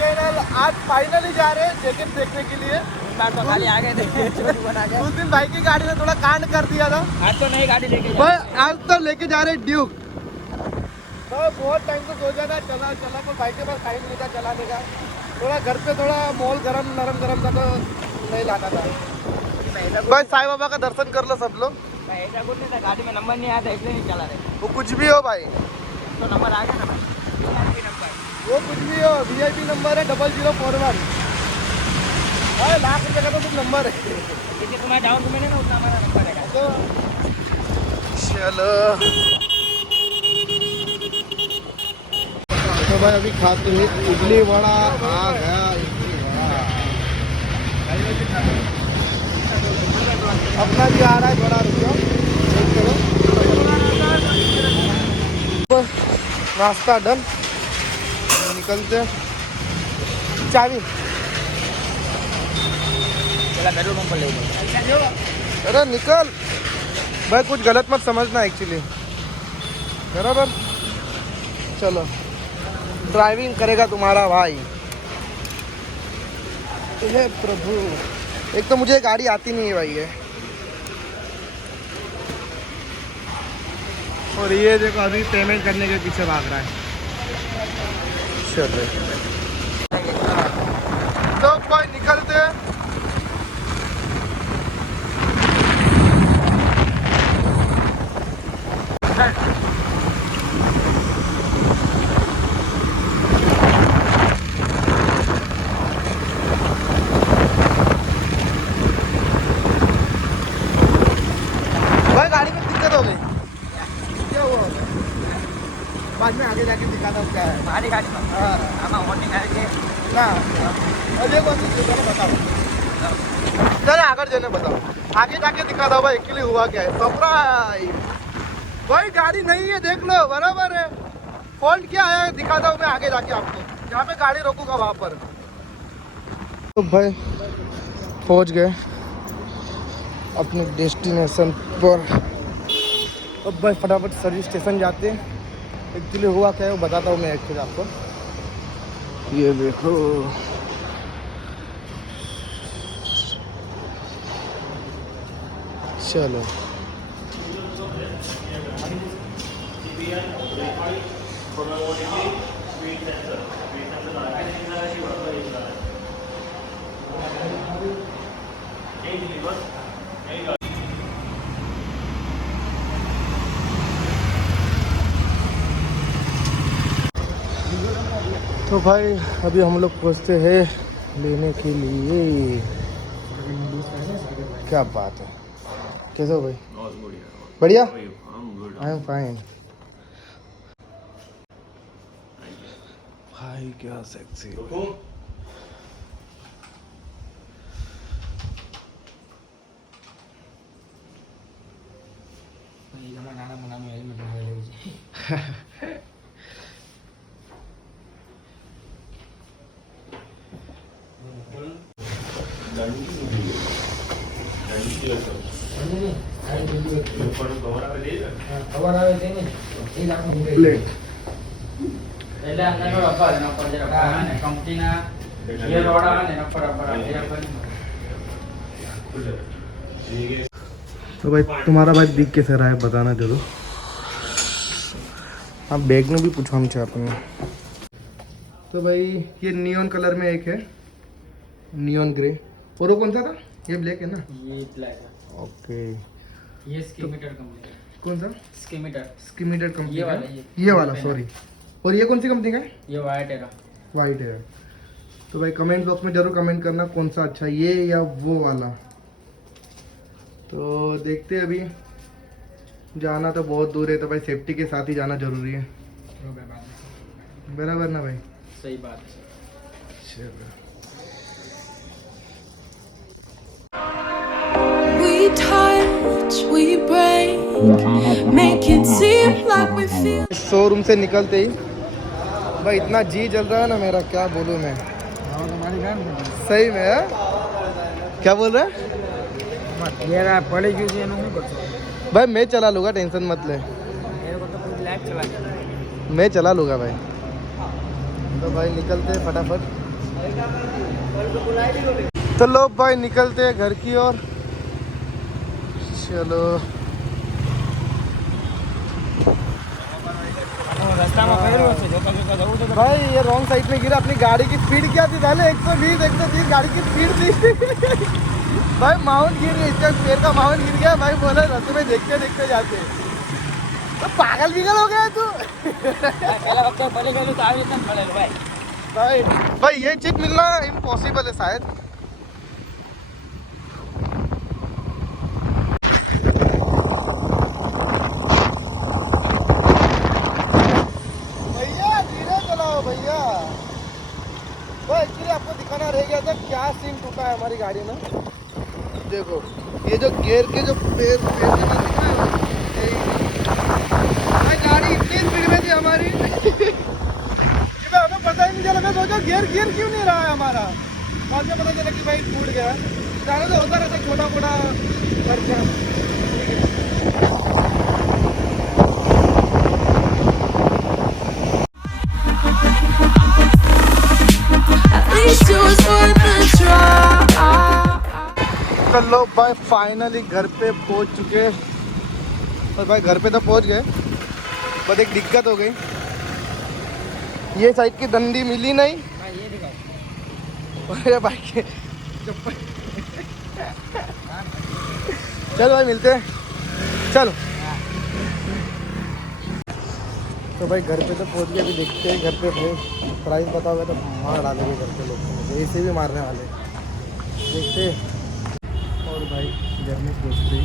Channel आज finally जा रहे हैं जैकेट देखने के लिए। तो खाली आ गए थे चोरी बना के। उस दिन भाई की गाड़ी में थोड़ा कांड कर दिया था। आज तो नई गाड़ी लेके आज तो लेके जा रहे ड्यूक। तो बहुत टाइम से सोचा था चला पर भाई के पास टाइम नहीं था चलाने का। थोड़ा घर पे थोड़ा माहौल नरम था तो नहीं लाना था। भाई साईं बाबा का दर्शन कर लो सब लोग। ऐसा कुछ नहीं था, गाड़ी में नंबर नहीं आया था इसलिए नहीं चला रहे। वो कुछ भी हो भाई, तो नंबर आ गया ना भाई, नंबर वो कुछ भी हो। VIP नंबर है 0041। लाख रुपये का तो कुछ नंबर है। देखिए तुम्हारा डाउन पेमेंट है ना, उतना हमारा नंबर है। चलो तो भाई अभी खाते हैं इडली वड़ा। आ गया इडली वड़ा, अपना भी आ रहा है बड़ा। रुपया नाश्ता डन, निकलते चाबी पेट्रोल पंप पर ले लो। अरे निकल भाई, कुछ गलत मत समझना एक्चुअली, बराबर। चलो ड्राइविंग करेगा तुम्हारा भाई। हे प्रभु, एक तो मुझे गाड़ी आती नहीं है भाई ये। और ये देखो अभी पेमेंट करने के पीछे भाग रहा है। चलो तो भाई निकलते हैं। भाई गाड़ी में दिक्कत हो गई, क्या हुआ? बाद में आगे जाके दिखाता हूँ क्या है। हमारी गाड़ी में हम वार्निंग आएगी ना अरे बताओ, चलो आगे जाने बताओ, आगे जाके दिखाता हूँ भाई एक्चुअली हुआ क्या है। सरप्राइज भाई, गाड़ी नहीं है देख लो, बराबर है। फॉल्ट क्या है दिखाता हूँ मैं आगे जाके आपको, जहाँ पे गाड़ी रोकूंगा वहाँ पर। तो भाई पहुँच गए अपने डेस्टिनेशन पर। अब भाई फटाफट सर्विस स्टेशन जाते हैं। एक्चुअली हुआ क्या है वो बताता हूँ मैं एक्चुअली आपको। ये देखो चलो तो भाई अभी हम लोग पहुँचते हैं लेने के लिए। क्या बात है, कैसे हो भाई? बढ़िया, आई एम फाइन। भाई क्या सेक्सी પ્લેટ એટલે અંદરનો રબર એના ઉપર જે રબર આવે ને કંપનીના જે રોડ આવે ને એના ઉપર રબર આવે એ રબર। तो भाई तुम्हारा भाई दिख कैसे रहा है बताना जरूर। हाँ बैग में भी पूछा हमसे आपने। तो भाई ये नियॉन कलर में एक है, नियॉन ग्रे। और वो कौन सा था? ये ब्लैक है ना? ये ब्लैक है। ओके, ये स्कीमीटर कंपनी का। कौन सा? स्कीमीटर कंपनी ये का? वाला ये वाला सॉरी। और ये कौन सी कंपनी का है? ये वाइट है। वाइट है। तो भाई कमेंट बॉक्स में जरूर कमेंट करना कौन सा अच्छा, ये या वो वाला। तो देखते हैं, अभी जाना तो बहुत दूर है तो भाई सेफ्टी के साथ ही जाना जरूरी है, बराबर ना भाई? सही बात है। चलो We touch, we break, make it seem like we feel. Showroom से निकलते ही भाई इतना जी जल रहा है ना मेरा, क्या बोलूँ मैं। सही में है? क्या बोल रहा है भाई? मैं चला लूँगा, टेंशन मत ले, मैं चला लूँगा भाई। तो भाई निकलते हैं फटाफट। तो लो भाई निकलते हैं घर की ओर। चलो भाई ये रॉन्ग साइड में गिरा। अपनी गाड़ी की स्पीड क्या थी पहले? 120 130 गाड़ी की स्पीड थी। भाई माउंट गिर गया, इसका पैर का माउंट गिर गया। भाई बोला रास्ते में देखते देखते जाते। तो पागल बिगल हो गया तू। भाई ये चीज मिलना इम्पॉसिबल है शायद। भैया धीरे चलाओ भैया। भाई एक्चुअली आपको दिखाना रह गया था क्या सीन टूटा है हमारी गाड़ी में। देखो ये जो गियर के जो पैर के पास दिखा है भाई, गाड़ी इतनी स्पीड में थी हमारी कि हमें पता ही नहीं चला। मैं सोचा गियर क्यों नहीं रहा है हमारा। बाद में पता चला कि भाई टूट गया। जाने तो होता रहता छोटा मोटा खर्चा। At least it was worth the try. चलो भाई फाइनली घर पे पहुंच चुके। और भाई घर पे तो पहुंच गए, बट एक दिक्कत हो गई। ये साइड की डंडी मिली नहीं। अरे भाई के चलो भाई मिलते हैं। चलो तो भाई घर पे तो पहुंच गए। अभी देखते हैं घर पे प्राइस पता होगा तो मार डालेंगे घर पे लोग। मुझे ऐसे भी मारने वाले देखते हैं। और भाई घर में पहुँचते ही